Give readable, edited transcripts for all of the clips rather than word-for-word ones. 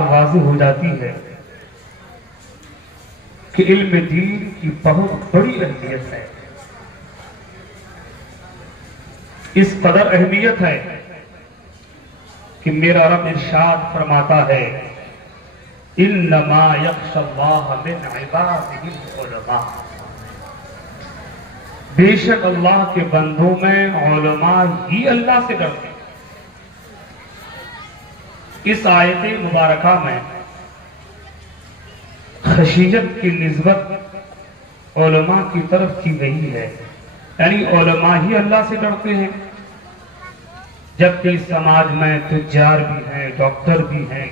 واضح ہو جاتی ہے کہ علم دین کی بہت بڑی اہمیت ہے. اس قدر اہمیت ہے کہ میرا رب ارشاد فرماتا ہے انما یخشی اللہ من عبادہ العلماء. بے شک اللہ کے بندوں میں علماء ہی اللہ سے ڈرتے ہیں. اس آیت مبارکہ میں خشیت کی نسبت علماء کی طرف کی گئی ہے، یعنی علماء ہی اللہ سے ڈرتے ہیں. جبکہ اس سماج میں تجار بھی ہیں، ڈاکٹر بھی ہیں،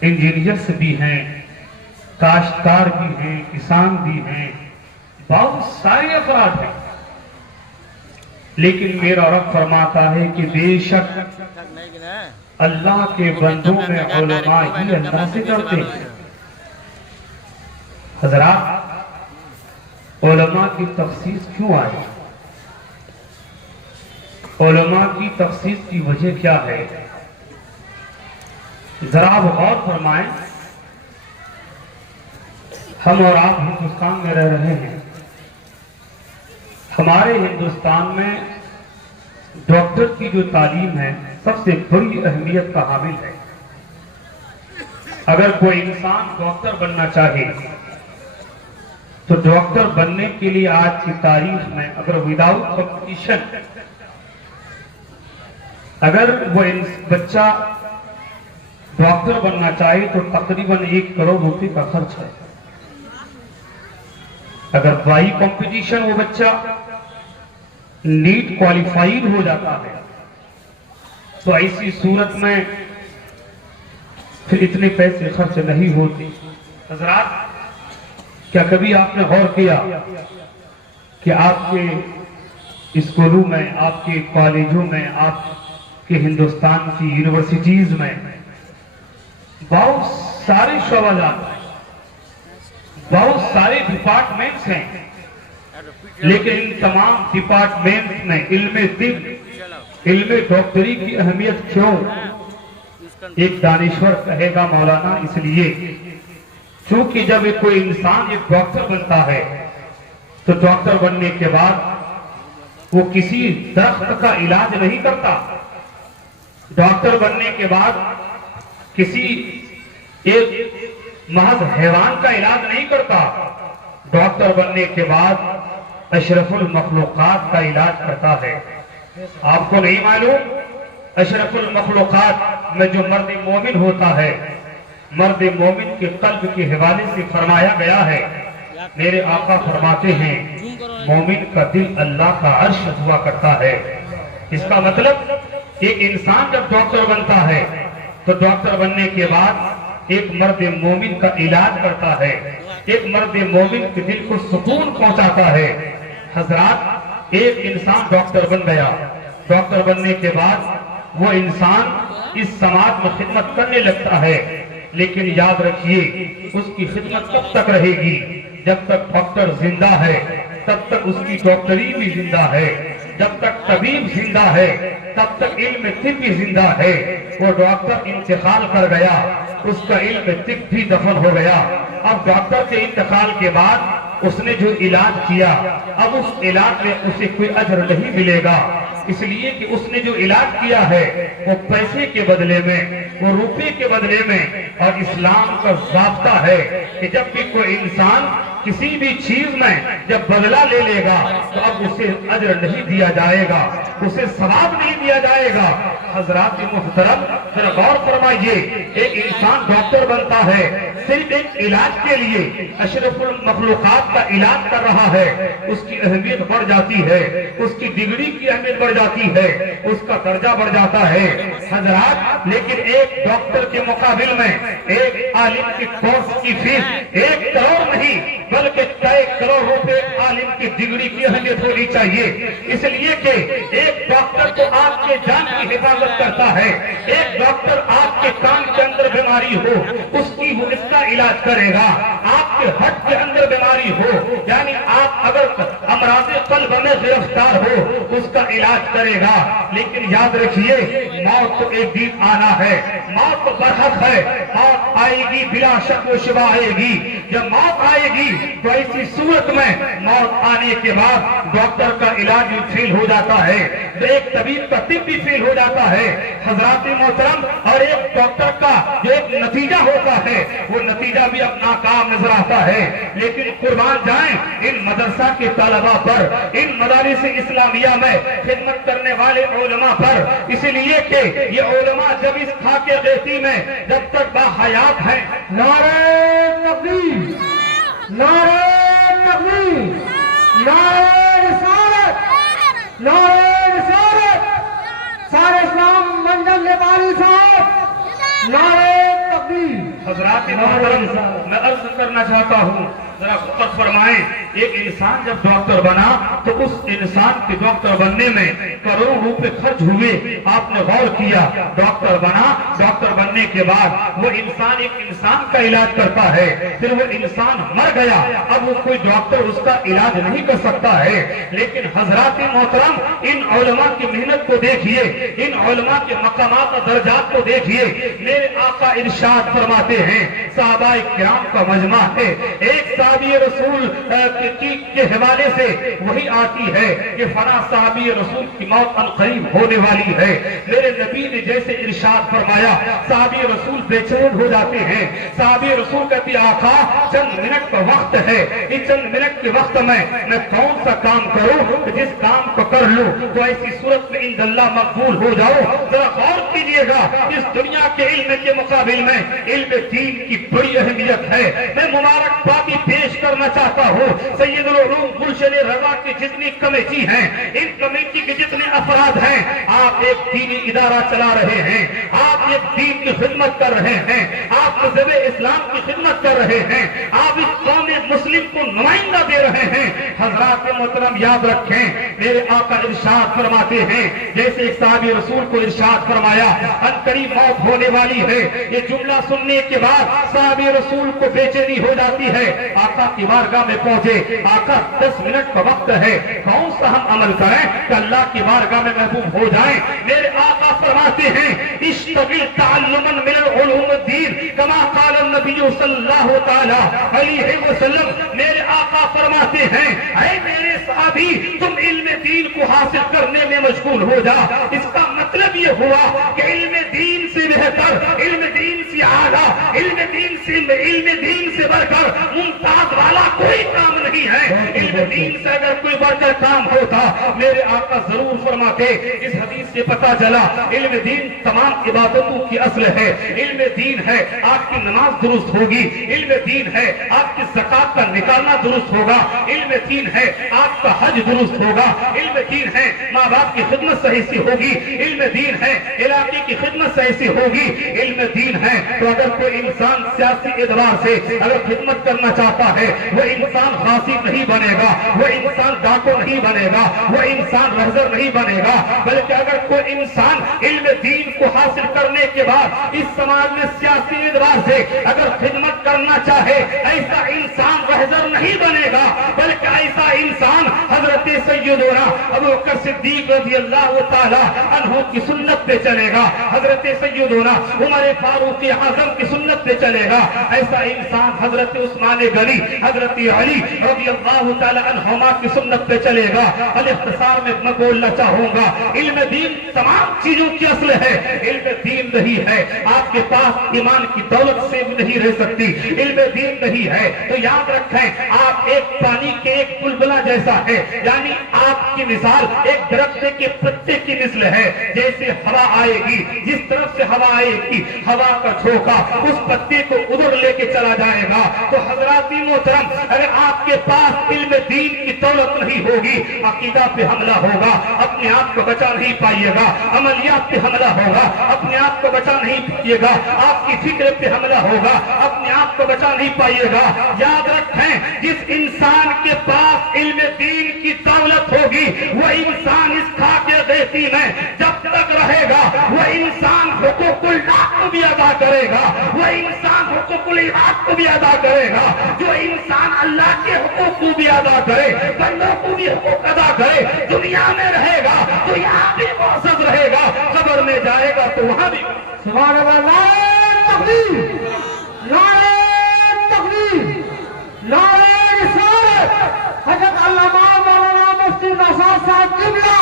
انجینئرز بھی ہیں، کاشتکار بھی ہیں، کسان بھی ہیں، بہت سارے افراد ہیں. لیکن میرا رب فرماتا ہے کہ بے شک اللہ کے بندوں میں علماء ہی اللہ سے ڈرتے ہیں. حضرات، علماء کی تخصیص کیوں آئی؟ علماء کی تخصیص کی وجہ کیا ہے؟ ذرا آپ غور فرمائیں. ہم اور آپ ہندوستان میں رہ رہے ہیں. ہمارے ہندوستان میں ڈاکٹر کی جو تعلیم ہے سب سے بڑی اہمیت کا حامل ہے. اگر کوئی انسان ڈاکٹر بننا چاہے تو ڈاکٹر بننے کے لیے آج کی تاریخ میں اگر وداؤٹ کمپٹیشن اگر وہ بچہ ڈاکٹر بننا چاہے تو تقریباً 1 کروڑ روپے کا خرچ ہے. اگر بائی کمپٹیشن وہ بچہ نیٹ کوالیفائیڈ ہو جاتا ہے تو ایسی صورت میں پھر اتنے پیسے خرچ نہیں ہوتے. حضرات، کیا کبھی آپ نے غور کیا کہ آپ کے اسکولوں میں، آپ کے کالجوں میں، آپ کے ہندوستان کی یونیورسٹیز میں بہت سارے شعبات ہیں، بہت سارے ڈپارٹمنٹس ہیں، لیکن ان تمام ڈپارٹمنٹ میں علم طب، علم ڈاکٹری کی اہمیت کیوں؟ ایک دانشور کہے گا مولانا اس لیے چونکہ جب کوئی انسان ایک ڈاکٹر بنتا ہے تو ڈاکٹر بننے کے بعد وہ کسی درخت کا علاج نہیں کرتا. ڈاکٹر بننے کے بعد کسی ایک محض حیوان کا علاج نہیں کرتا. ڈاکٹر بننے کے بعد اشرف المخلوقات کا علاج کرتا ہے. آپ کو نہیں معلوم اشرف المخلوقات میں جو مرد مومن ہوتا ہے، مرد مومن کے قلب کے حوالے سے فرمایا گیا ہے، میرے آقا فرماتے ہیں مومن کا دل اللہ کا عرش ہوا کرتا ہے. اس کا مطلب ایک انسان جب ڈاکٹر بنتا ہے تو ڈاکٹر بننے کے بعد ایک مرد مومن کا علاج کرتا ہے، ایک مرد مومن کے دل کو سکون پہنچاتا ہے. حضرات، ایک انسان ڈاکٹر بن گیا، ڈاکٹر بننے کے بعد وہ انسان اس سماج میں خدمت کرنے لگتا ہے. لیکن یاد رکھیے اس کی خدمت کب تک رہے گی؟ جب تک ڈاکٹر زندہ ہے تب تک اس کی ڈاکٹری بھی زندہ ہے، جب تک طبیب زندہ ہے تب تک علم طب بھی زندہ ہے. وہ ڈاکٹر انتقال کر گیا، اس کا علم طب بھی دفن ہو گیا. اب ڈاکٹر کے انتقال کے بعد اس نے جو علاج کیا، اب اس علاج میں اسے کوئی اجر نہیں ملے گا، اس لیے کہ اس نے جو علاج کیا ہے وہ پیسے کے بدلے میں، وہ روپے کے بدلے میں. اور اسلام کا ضابطہ ہے کہ جب بھی کوئی انسان کسی بھی چیز میں جب بدلہ لے لے گا تو اب اسے اجر نہیں دیا جائے گا، اسے ثواب نہیں دیا جائے گا. حضرات محترم، ذرا غور فرمائیے، ایک انسان ڈاکٹر بنتا ہے صرف ایک علاج کے لیے، اشرف المخلوقات کا علاج کر رہا ہے، اس کی اہمیت بڑھ جاتی ہے، اس کی ڈگری کی اہمیت بڑھ جاتی ہے، اس کا درجہ بڑھ جاتا ہے. حضرات، لیکن ایک ڈاکٹر کے مقابل میں ایک عالم کی کورس کی فیس 1 کروڑ نہیں بلکہ 1 کروڑ روپے عالم کی ڈگری کی اہمیت ہونی چاہیے. اس لیے کہ ایک ڈاکٹر تو آپ کے جان کی حفاظت کرتا ہے، ایک ڈاکٹر آپ کے کان کے اندر بیماری ہو اس کا علاج کرے گا، آپ کے ہٹ کے اندر بیماری ہو یعنی آپ اگر امراض قلب میں گرفتار ہو اس کا علاج کرے گا. لیکن یاد رکھیے موت تو ایک دن آنا ہے، موت تو برحق ہے، موت آئے گی بلا شک و شبہ آئے گی۔ جب موت آئے گی تو ایسی صورت میں موت آنے کے بعد ڈاکٹر کا علاج بھی فیل ہو جاتا ہے، ایک طبیب کا طب بھی فیل ہو جاتا ہے حضرات محترم، اور ایک ڈاکٹر کا جو ایک نتیجہ ہوتا ہے وہ نتیجہ بھی اب ناکام نظر آتا ہے۔ لیکن قربان جائیں ان مدرسہ کے طلبہ پر، ان مدارس اسلامیہ میں خدمت کرنے والے علماء پر، اس لیے کہ یہ علماء جب اس خاکے غیتی میں جب تک باحیات ہیں، نعرہ تکبیر، نعرہ تکبیر، نعرہ رسالت، نعرہ رسالت، سارے اسلام منجل لباری صاحب، نعرہ تکبیر۔ حضرات محترم میں عرض کرنا چاہتا ہوں، ذرا غور فرمائیں، ایک انسان جب ڈاکٹر بنا تو اس انسان کے ڈاکٹر بننے میں کروڑوں روپے خرچ ہوئے، آپ نے غور کیا، ڈاکٹر بنا، ڈاکٹر بننے کے بعد وہ انسان ایک انسان کا علاج کرتا ہے، پھر وہ انسان مر گیا، اب وہ کوئی ڈاکٹر اس کا علاج نہیں کر سکتا ہے۔ لیکن حضرات محترم ان علماء کی محنت کو دیکھیے، ان علماء کے مقامات و درجات کو دیکھیے، میرے آقا ارشاد فرماتے ہیں، صحابہ کرام کا مجمع ہے، ایک صحابی رسول کے حوالے سے وہی آتی ہے کہ فلاں صحابی رسول کی موت عنقریب ہونے والی ہے، میرے نبی نے جیسے ارشاد فرمایا، صحابی رسول بے چین ہو جاتے ہیں، صحابی رسول کہتی آقا چند منٹ کا وقت ہے، اس چند منٹ کے وقت میں کون سا کام کروں جس کام کو کر لوں تو ایسی صورت میں ان اللہ مقبول ہو جاؤ۔ ذرا غور کیجئے گا، اس دنیا کے علم کے مقابل میں علم دین کی بڑی اہمیت ہے۔ میں مبارکبادی پیش کرنا چاہتا ہوں سید العلوم گلشن رضا کی جتنی کمیٹی ہیں، ان کمیٹی کے جتنے افراد ہیں، آپ ایک دینی ادارہ چلا رہے ہیں، آپ ایک دین کی خدمت کر رہے ہیں، آپ مذہب اسلام کی خدمت کر رہے ہیں، آپ اس قوم مسلم کو نمائندہ دے رہے ہیں۔ حضرات محترم یاد رکھیں، میرے آقا ارشاد فرماتے ہیں، جیسے ایک صحابی رسول کو ارشاد فرمایا عنقریب موت ہونے والی ہے، یہ جملہ سننے کے بعد صحابی رسول کو بے چینی ہو جاتی ہے، آقا کی بارگاہ میں پہنچے، آقا 10 منٹ کا وقت ہے، کون سا ہم عمل کریں کہ اللہ کی بارگاہ میں محبوب ہو جائیں۔ میرے آقا فرماتے ہیں اشتغل تعلما من العلوم الدین کما قال النبی صلی اللہ تعالی علیہ وسلم، میرے آقا فرماتے ہیں اے میرے صحابی تم علم دین کو حاصل کرنے میں مشغول ہو جا۔ اس کا مطلب یہ ہوا کہ علم دین سے بہتر، علم دین سے اعلیٰ، علم دین سے بڑھ کر ممتاز والا کوئی کام نہیں ہے۔ علم دین سے اگر کوئی بڑھ کر کام ہوتا میرے آقا ضرور فرماتے، اس حدیث سے پتا چلا علم دین تمام عبادتوں کی اصل ہے، علم دین ہے آپ کی نماز درست ہوگی، علم دین ہے آپ کی زکات کا نکالنا درست ہوگا، علم دین ہے آپ کا حج درست ہوگا، علم دین ہے ماں باپ کی خدمت صحیح سے ہوگی، علم دین ہے علاقے کی خدمت صحیح سے ہوگی، علم دین ہے تو اگر کوئی انسان سیاسی اعتبار سے اگر خدمت کرنا چاہتا ہے وہ انسان غاصب نہیں بنے گا، وہ انسان ڈاکو نہیں بنے گا، وہ انسان رہزر نہیں بنے گا، بلکہ اگر کوئی انسان علم دین کو حاصل کرنے کے بعد اس سماج میں سیاسی اعتبار سے اگر خدمت کرنا چاہے ایسا انسان رہزر نہیں بنے گا، بلکہ ایسا انسان حضرت سیدنا ابوبکر صدیق رضی اللہ تعالی عنہ کی سنت پہ چلے گا، حضرت سیدنا عمر فاروق اعظم کی سنت پہ چلے گا، ایسا انسان حضرت عثمان غنی، حضرت علی رضی اللہ تعالی عنہما کی سنت پہ چلے گا۔ اختصار میں بولنا چاہوں گا علم دین تمام چیزوں کی اصل ہے، علم دین نہیں ہے آپ کے پاس ایمان کی دولت سے بھی نہیں رہ سکتی، علم دین نہیں ہے تو یاد رکھیں آپ ایک پانی کے ایک بلبلہ جیسا ہے، یعنی آپ کی مثال ایک درخت کے پتے کی مثل ہے، جیسے ہوا آئے گی جس طرف سے ہوا آئے گی ہوا کا جھونکا اس پتے کو ادھر لے کے چلا جائے گا۔ تو حضرات محترم اگر آپ کے پاس علم دین کی دولت نہیں ہوگی عقیدہ پہ حملہ ہوگا، اپنے آپ کو بچا نہیں پائیے گا، عملیات پہ حملہ ہوگا، اپنے آپ کو بچا نہیں پائیے گا، آپ کی فکر پہ حملہ ہوگا، اپنے آپ کو بچا نہیں پائیے گا۔ یاد رکھیں جس انسان کے پاس علم دین کی دولت ضرورت ہوگی وہ انسان اس خاکے دیتی میں جب تک رہے گا وہ انسان حقوق اللہ کو بھی ادا کرے گا، وہ انسان حقوق العباد کو بھی ادا کرے گا۔ جو انسان اللہ کے حقوق کو بھی ادا کرے، بندوں کو بھی حقوق ادا کرے، دنیا میں رہے گا تو یہاں بھی معزز رہے گا، قبر میں جائے گا تو وہاں بھی۔ سبحان اللہ، نعرہ تکبیر، نعرہ تکبیر، نعرہ رسالت، حضرت علامہ مولانا مفتی نصار صاحب قبلہ،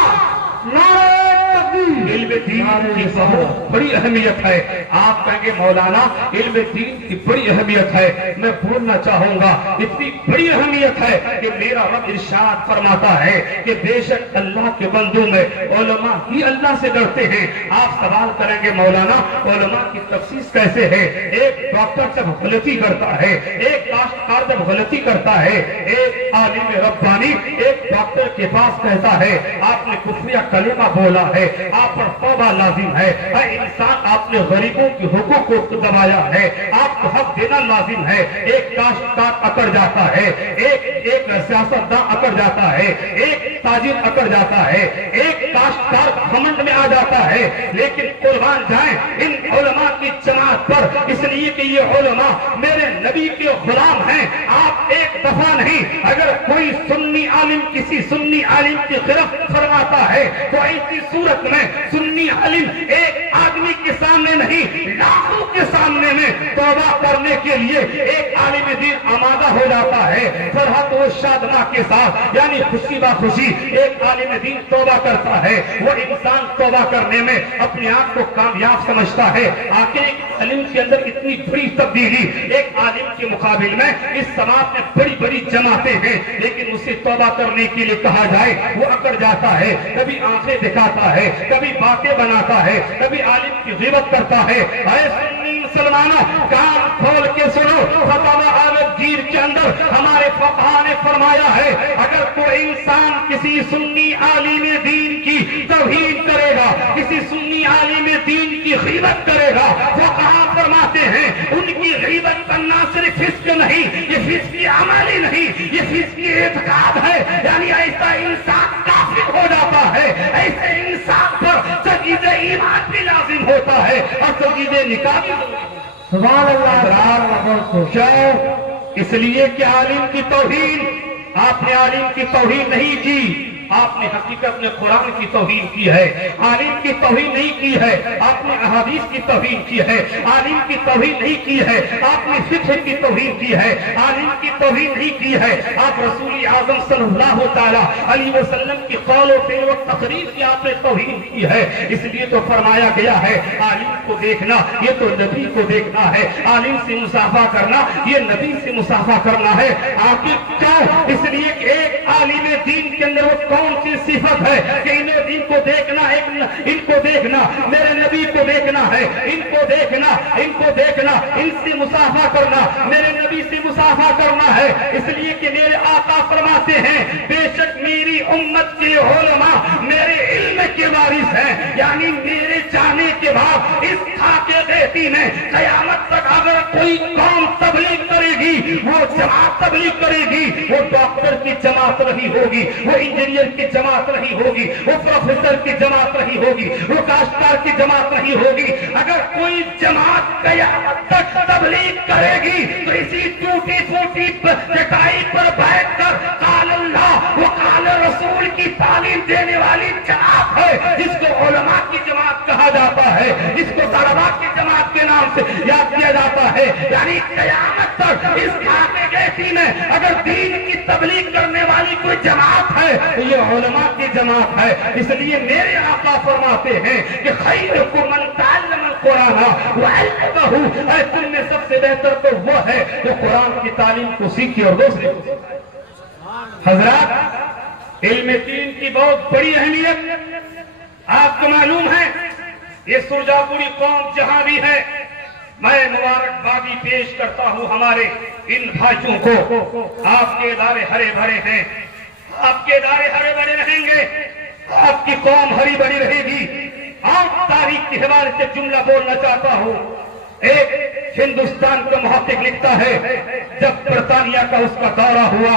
نعرہ تکبیر۔ علم دین کی بہت بڑی اہمیت ہے۔ آپ کہیں گے مولانا علم دین کی بڑی اہمیت ہے، میں بولنا چاہوں گا اتنی بڑی اہمیت ہے کہ میرا رب ارشاد فرماتا ہے کہ بے شک اللہ کے بندوں میں علماء ہی اللہ سے ڈرتے ہیں۔ آپ سوال کریں گے مولانا علماء کی تفصیل کیسے ہے؟ ایک ڈاکٹر جب غلطی کرتا ہے، ایک کاشتکار جب غلطی کرتا ہے، ایک عالم ربانی ایک ڈاکٹر کے پاس کہتا ہے آپ نے کفریہ کلمہ بولا ہے، آپ پر توبہ لازم ہے، اے انسان آپ نے غریبوں کے حقوق کو دبایا ہے، آپ کو حق دینا لازم ہے۔ ایک کاشتکار اکڑ جاتا ہے، ایک سیاستدان اکڑ جاتا ہے، ایک تاجر اکڑ جاتا ہے، ایک کاشتکار گھمنڈ میں آ جاتا ہے، لیکن قربان جائیں ان علماء کی جماعت پر، اس لیے کہ یہ علماء میرے نبی کے غلام ہیں۔ آپ ایک دفعہ نہیں، اگر کوئی سنی عالم کسی سنی عالم کی گرفت فرماتا ہے تو ایسی صورت میں سنی عالم ایک آدمی کے سامنے نہیں لاکھوں کے سامنے میں توبہ کرنے کے لیے ایک عالم دین آمادہ ہو جاتا ہے۔ فرحت و شادمہ کے ساتھ یعنی خوشی بخوشی ایک عالم دین توبہ کرتا ہے۔ وہ انسان توبہ کرنے میں اپنے آپ کو کامیاب سمجھتا ہے۔ آخر ایک عالم کے اندر اتنی بڑی تبدیلی ایک عالم کے مقابل میں اس سماج میں بڑی بڑی جماعتیں ہیں، لیکن اسے توبہ کرنے کے لیے کہا جائے وہ اکڑ جاتا ہے، کبھی آنکھیں دکھاتا ہے، کبھی باتیں بناتا ہے، کبھی عالم کی غیبت کرتا ہے۔ اے سنی مسلمانوں کان کھول کے سنو، فتاوی عالمگیر کے اندر ہمارے فقہاء نے فرمایا ہے اگر کوئی انسان کسی سنی عالم دین کی توہین کرے گا، کسی سنی عالم دین کی غیبت کرے گا، فقہاء فرماتے ہیں ان کی غیبت کرنا صرف فسق نہیں، یہ فسقی عمل ہی نہیں، یہ فسقی اعتقاد ہے، یعنی ایسا انسان کافر ہو جاتا ہے، ایسے انسان پر تجدید ایمان بھی لازم ہوتا ہے اور تجدید نکاح بھی۔ سبحان اللہ، اس لیے کہ عالم کی توہین، آپ نے عالم کی توہین نہیں کی، آپ نے حقیقت میں قرآن کی توہین کی ہے۔ عالم کی توہین نہیں کی ہے، آپ نے احادیث کی توہین کی ہے۔ عالم کی توہین نہیں کی ہے، آپ نے فقہ کی توہین کی ہے۔ عالم کی توہین نہیں کی ہے، آپ رسول اعظم صلی اللہ تعالی علیہ وسلم کی قول و فعل و تقریر کی آپ نے توہین کی ہے۔ اس لیے تو فرمایا گیا ہے عالم کو دیکھنا یہ تو نبی کو دیکھنا ہے، عالم سے مصافحہ کرنا یہ نبی سے مصافحہ کرنا ہے۔ آخر کیوں؟ اس لیے کہ ایک عالم دین کے اندر وہ کون سی صفت ہے کہ انہیں دین کو دیکھنا ہے، ان کو دیکھنا، میرے نبی کو دیکھنا ہے، ان کو دیکھنا، ان کو دیکھنا، ان سے مصافحہ کرنا، میرے نبی سے مصافحہ کرنا ہے۔ اس لیے کہ میرے آقا فرماتے ہیں بے شک میری امت کے علماء میرے علم کے وارث ہیں، یعنی میرے جانے کے بعد اس خاکے دیتی میں قیامت تک اگر کوئی قوم تبلیغ کرے گی، وہ جماعت تبلیغ کرے گی، وہ ڈاکٹر کی جماعت نہیں ہوگی، وہ انجینئر کی جماعت نہیں ہوگی، وہ پروفیسر کی جماعت نہیں ہوگی، وہ کاشتکار کی جماعت نہیں ہوگی۔ اگر کوئی جماعت قیامت تک تبلیغ کرے گی تو اسی ٹوٹی پھوٹی چٹائی پر بیٹھ کر قال اللہ و قال رسول کی تعلیم دینے والی جماعت ہے، جس کو علماء کی جماعت کہا جاتا ہے، جس کو طلباء کی جماعت کے نام سے یاد کیا جاتا ہے۔ یعنی قیامت تک اس خاکے گیتی میں اگر دین کی تبلیغ کرنے والی کوئی جماعت ہے تو یہ علماء کی جماعت ہے۔ اس لیے میرے آقا فرماتے ہیں کہ خیرکم من تعلم القرآن وعلمہ، اے تم میں سب سے بہتر تو وہ ہے جو قرآن کی تعلیم کو سیکھے اور دوسرے کو سکھائے۔ حضرات علم دین کی بہت بڑی اہمیت آپ کو معلوم ہے۔ یہ سرجا پوری قوم جہاں بھی ہے میں مبارکبادی پیش کرتا ہوں ہمارے ان بھائیوں کو۔ آپ کے ادارے ہرے بھرے ہیں، آپ کے ادارے ہرے بھرے رہیں گے، آپ کی قوم ہری بھری رہے گی۔ آپ تاریخ کے حوالے سے جملہ بولنا چاہتا ہوں۔ ایک ہندوستان کا محقق لکھتا ہے جب برطانیہ کا اس کا دورہ ہوا،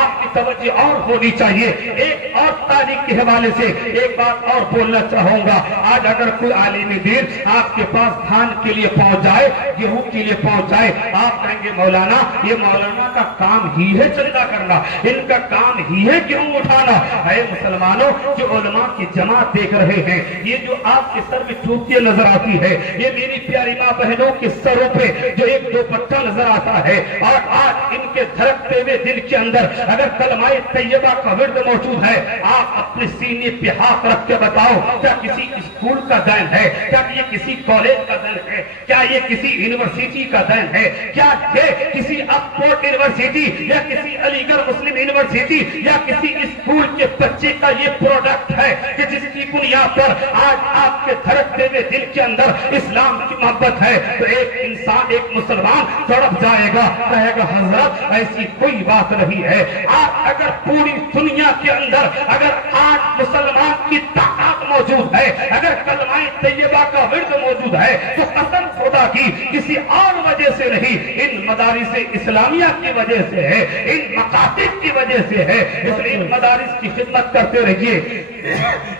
آپ کی توجہ اور ہونی چاہیے۔ ایک اور تاریخ کے حوالے سے ایک بات اور بولنا چاہوں گا۔ آج اگر کوئی عالم دین آپ کے پاس دھان کے لیے پہنچ جائے، گیہوں کے لیے پہنچ جائے، آپ کہیں گے مولانا یہ مولانا کا کام ہی ہے چندہ کرنا، ان کا کام ہی ہے گیہوں اٹھانا۔ اے مسلمانوں، جو علماء کی جماعت دیکھ رہے ہیں، یہ جو آپ کے سر میں ٹوپیاں نظر آتی ہے، یہ میری پیاری ماں بہنوں کے سروں پہ جو ایک دوپٹہ نظر آتا ہے، اور آج ان کے دھڑکتے ہوئے دل کے اندر اگر کلمہ طیبہ کا ورد موجود ہے، آپ اپنے سینے پہ ہاتھ رکھ کے بتاؤ، کیا کسی اسکول کا دین ہے؟ کیا یہ کسی کالج کا دین ہے؟ کیا یہ کسی یونیورسٹی کا دین ہے؟ کیا یہ کسی آکسفورڈ یونیورسٹی یا کسی علی گڑھ مسلم یونیورسٹی یا کسی اسکول کے بچے کا یہ پروڈکٹ ہے کہ جس کی بنیاد پر آج آپ کے دھڑکتے ہوئے دل کے اندر اسلام کی محبت ہے؟ تو ایک انسان، ایک مسلمان تڑپ جائے گا، کہے گا حضرت ایسی کوئی بات نہیں ہے۔ آج اگر پوری دنیا کے اندر اگر آج مسلمان کی طاقت موجود ہے، اگر کلمہ طیبہ کا ورد موجود ہے، تو قسم خدا کی کسی اور وجہ سے نہیں، ان مدارس اسلامیہ کی وجہ سے ہے، ان مکاتب کی وجہ سے ہے۔ اس لیے ان مدارس کی خدمت کرتے رہیے،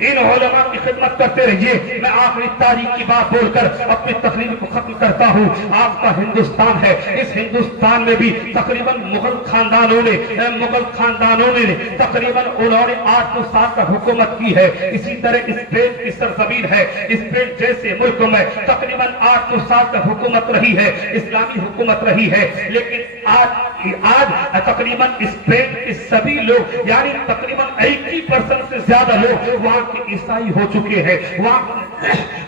ان علماء کی خدمت کرتے رہیے۔ میں آخری تاریخ کی بات بول کر اپنی تقریر کو ختم کرتا ہوں۔ آپ کا ہندوستان ہے، اس ہندوستان میں بھی تقریباً مغل خاندانوں نے تقریباً انہوں نے 800 سال کا حکومت کی ہے۔ اسی طرح اسپین کی سرزمین ہے، اسپین جیسے ملک میں تقریباً 800 سال تک حکومت رہی ہے، اسلامی حکومت رہی ہے۔ لیکن آج تقریباً اسپین کے سبھی لوگ یعنی تقریباً 80% سے زیادہ لوگ وہاں کے عیسائی ہو چکے ہیں، وہاں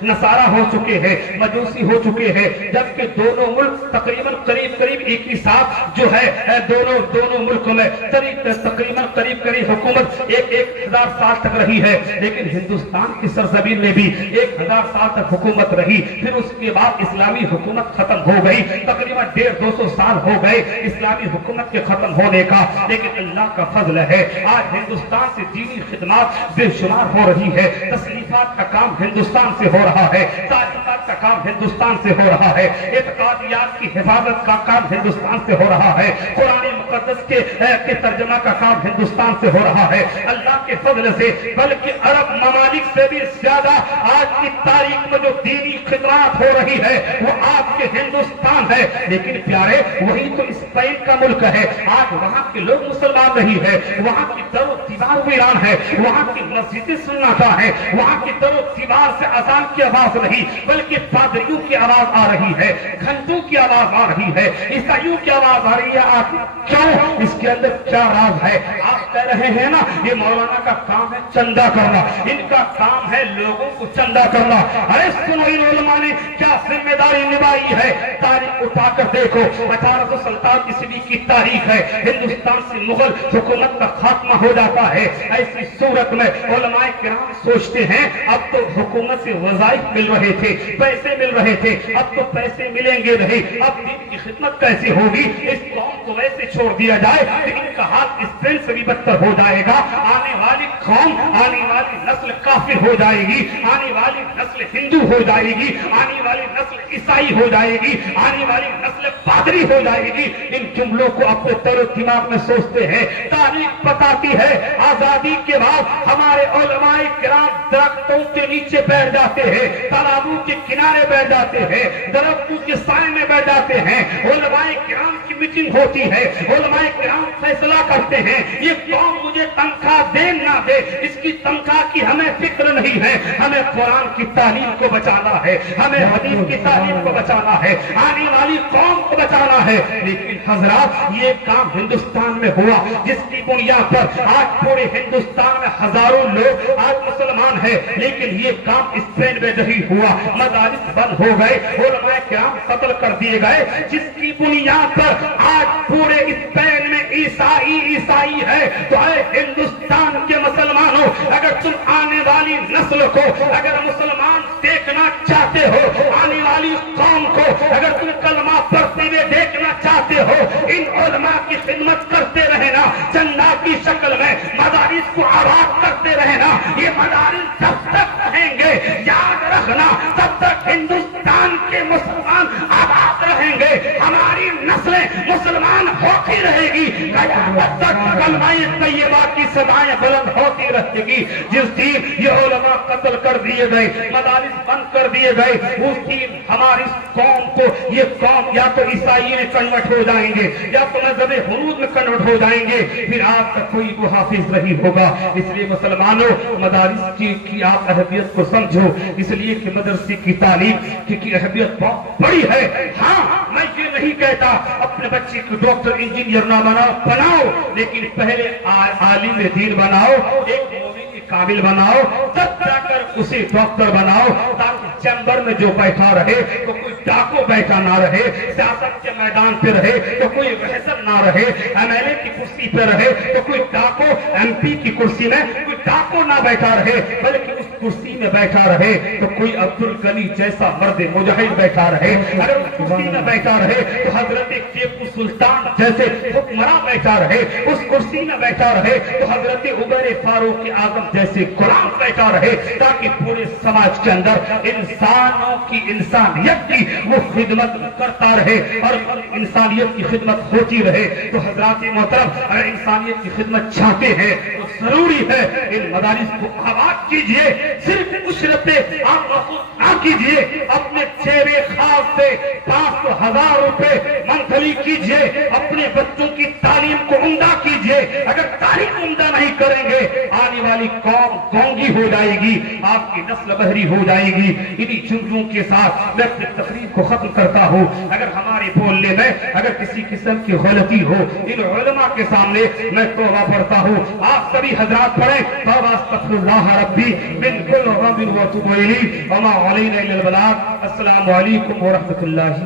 نصارہ ہو چکے ہیں، مجوسی ہو چکے ہیں، جبکہ دونوں ملک تقریباً قریب ایک ہی ساتھ جو ہے دونوں ملکوں میں تقریباً قریب حکومت 1000 سال تک رہی ہے۔ لیکن ہندوستان کی سرزمین میں بھی 1000 سال تک حکومت رہی، پھر اس کے بعد اسلامی حکومت ختم ہو گئی، تقریباً 150-200 سال ہو گئے اسلامی حکومت کے ختم ہونے کا۔ لیکن اللہ کا فضل ہے، آج ہندوستان سے دینی خدمات بے شمار ہو رہی ہے، تصنیفات کا کام ہندوستان سے ہو رہا ہے، تعلیمات کا کام ہندوستان سے ہو رہا ہے، اعتقادیات کی حفاظت کا کام ہندوستان سے ہو رہا ہے، قرآن مقدس کے ترجمہ کا کام ہندوستان سے ہو رہا ہے۔ اللہ کے فضل سے بلکہ عرب ممالک سے بھی زیادہ آج کی تاریخ میں جو دینی خدمات ہو رہی ہے وہ آپ کے ہندوستان ہے۔ لیکن پیارے وہی تو اسپین کا ملک ہے، آج وہاں کے لوگ مسلمان نہیں ہے، وہاں کی در و دیوار ویران ہے، وہاں کی مسجدیں سناٹا ہے، وہاں کی در و دیوار سے اذان کی آواز نہیں بلکہ پادریوں کی آواز آ رہی ہے، گھنٹوں کی آواز آ رہی ہے، عیسائیوں کی آواز آ رہی ہے۔ آپ کیوں؟ اس کے اندر کیا راز ہے؟ آپ کہہ رہے ہیں نا یہ مولانا کا کام ہے چندہ کرنا، ان کا کام ہے لوگوں کو چندہ کرنا۔ ارے سنو ان علماء نے کیا ذمہ داری نبھائی ہے؟ تاریخ اٹھا کر دیکھو، 1847 عیسوی کی تاریخ ہے، ہندوستان سے مغل حکومت کا خاتمہ ہو جاتا ہے۔ ایسی صورت میں علماء کرام سوچتے ہیں اب تو حکومت سے وظائف مل رہے تھے، پیسے مل رہے تھے، اب تو پیسے ملیں گے نہیں، اب دین کی خدمت کیسے ہوگی؟ اس قوم کو ویسے چھوڑ دیا جائے کہ ان کا حال اسپین سے بھی بدتر ہو جائے گا، آنے والی قوم، آنے والی نسل کافر ہو جائے گی، آنے والی نسل ہندو ہو جائے گی، آنے والی نسل عیسائی ہو جائے گی، آنے والی نسل پادری ہو جائے گی۔ ان جملوں کو اپنے تر و دماغ میں سوچتے ہیں۔ تاریخ بتاتی ہے آزادی کے بعد ہمارے علماء کرام درختوں کے نیچے بیٹھ جاتے ہیں، تالابوں کے کنارے بیٹھ جاتے ہیں، درختوں کے سائے میں بیٹھ جاتے ہیں، علماء کرام کی میٹنگ ہوتی ہے، علماء کرام فیصلہ کرتے ہیں یہ قوم مجھے تنخواہ دے نہ دے، اس کی تنخواہ کی ہمیں فکر نہیں ہے، ہمیں قرآن کی تعلیم کو بچانا ہے، ہمیں حدیث کی تعلیم کو بچانا ہے، آنے والی قوم کو بچانا ہے۔ لیکن حضرات یہ کام ہندوستان میں ہوا جس کی بنیاد پر آج پورے ہندوستان میں ہزاروں لوگ آج مسلمان ہیں، لیکن یہ کام اسپین میں نہیں ہوا، مدارس بند ہو گئے، علماء کرام قتل کر دیے گئے، جس کی بنیاد پر آج پورے اسپین میں عیسائی ہے۔ تو اے ہندوستان کے مسلمانوں، اگر تم آنے والی نسل کو اگر مسلمان دیکھنا چاہتے ہو، آنے والی قوم کو اگر تم کلمہ پڑھتے ہوئے دیکھنا چاہتے ہو، ان علماء کی خدمت کرتے رہنا، چندہ کی شکل میں مدارس کو آباد کرتے رہنا۔ یہ مدارس جب تک رہیں گے یاد رکھنا تب تک ہندوستان کے مسلمان آباد رہیں گے, ہماری نسلیں مسلمان ہوتی رہے گی, قیامت تک کلمہ طیبہ کی صدائیں بلند ہوتی رہے گی. جس دن یہ علماء قتل کر دیے گئے, مدارس بند کر دیے گئے, اس دن ہماری قوم کو, یہ قوم یا تو عیسائی میں کنورٹ ہو جائیں گے یا تو مذہب ہنود میں کنورٹ ہو جائیں گے, پھر آپ کا کوئی محافظ نہیں ہوگا. اس لیے مسلمانوں مدارس کی آپ اہمیت کو سمجھو, اس لیے کہ مدرسے کی تعلیم کی اہمیت بہت بڑی ہے. ہاں میں یہ نہیں کہتا اپنے بچے کو ڈاکٹر انجینئر نہ بناؤ, لیکن پہلے عالم دین بناؤ, ایک مومن کامل بناؤ, تب جا کر اسے ڈاکٹر بناؤ, تاکہ چیمبر میں جو بیٹھا رہے تو کوئی ڈاکو بیٹھا نہ رہے, سیاست کے میدان پہ رہے تو کوئی بحثر نہ رہے, ایم ایل اے کی کرسی پہ رہے تو کوئی ڈاکو, ایم پی کی کرسی میں کوئی ڈاکو نہ بیٹھا رہے, بلکہ اس کرسی میں بیٹھا رہے تو کوئی عبد الغنی جیسا مرد مجاہد بیٹھا رہے, اگر اس کرسی میں بیٹھا رہے تو حضرت ٹیپو سلطان جیسے حکمراں بیٹھا رہے, اس کرسی میں بیٹھا رہے تو حضرت عمر فاروق اعظم جیسے غلام بیٹھا رہے, تاکہ پورے سماج کے اندر انسانوں کی انسانیت کی وہ خدمت کرتا رہے اور انسانیت کی خدمت ہوتی رہے. تو حضرات محترم, اگر انسانیت کی خدمت چاہتے ہیں تو ضروری ہے ان مدارس کو آباد کیجئے. صرف اجرت آپ نہ کیجئے, اپنے چہرے خاص سے 500,000 روپے منتھلی کیجئے, اپنے بچوں کی تعلیم کو عمدہ کیجئے. اگر تعلیم عمدہ نہیں کریں گے آنے والی قوم گونگی ہو جائے گی, آپ کی نسل بہری ہو جائے گی. انہی جملوں کے ساتھ میں اپنی تقریر کو ختم کرتا ہوں. اگر ہمارے بولنے میں اگر کسی قسم کی غلطی ہو, ان علماء کے سامنے میں توبہ پڑھتا ہوں. آپ سبھی حضرات پڑھیں توبہ استغفر اللہ ربی من کل ذنب واتوب الیہ وما علینا الا البلاغ. السلام علیکم ورحمۃ اللہ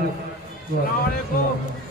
وبرکاتہ.